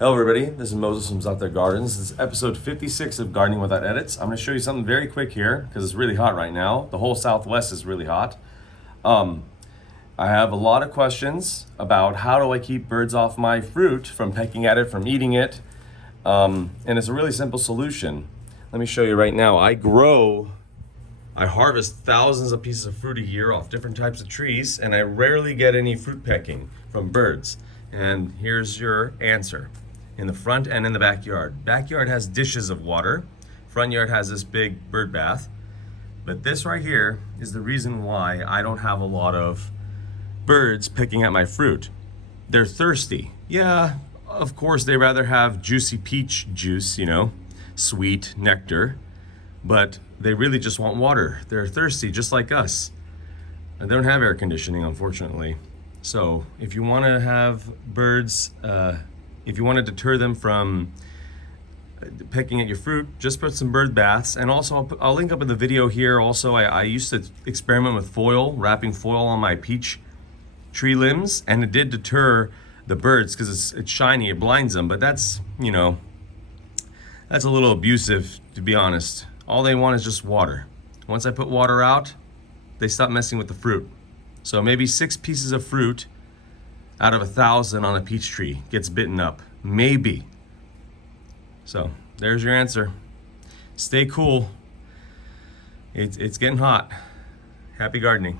Hello everybody, this is Moses from ZAATARGARDENS. This is episode 56 of Gardening Without Edits. I'm going to show you something very quick here because it's really hot right now. The whole Southwest is really hot. I have a lot of questions about how do I keep birds off my fruit from pecking at it, from eating it. And it's a really simple solution. Let me show you right now. I harvest thousands of pieces of fruit a year off different types of trees, and I rarely get any fruit pecking from birds. And here's your answer. In the front and in the backyard. Backyard has dishes of water. Front yard has this big bird bath. But this right here is the reason why I don't have a lot of birds picking at my fruit. They're thirsty. Yeah, of course they rather have juicy peach juice, sweet nectar, but they really just want water. They're thirsty just like us. And they don't have air conditioning, unfortunately. So if you want to have birds, if you want to deter them from pecking at your fruit, just put some bird baths. And also I'll link up in the video here. Also, I used to experiment with foil, wrapping foil on my peach tree limbs, and it did deter the birds because it's shiny, it blinds them. But that's that's a little abusive, to be honest. All they want is just water. Once I put water out, they stop messing with the fruit. So maybe 6 pieces of fruit out of 1,000 on a peach tree gets bitten up, maybe. So there's your answer. Stay cool. It's getting hot. Happy gardening.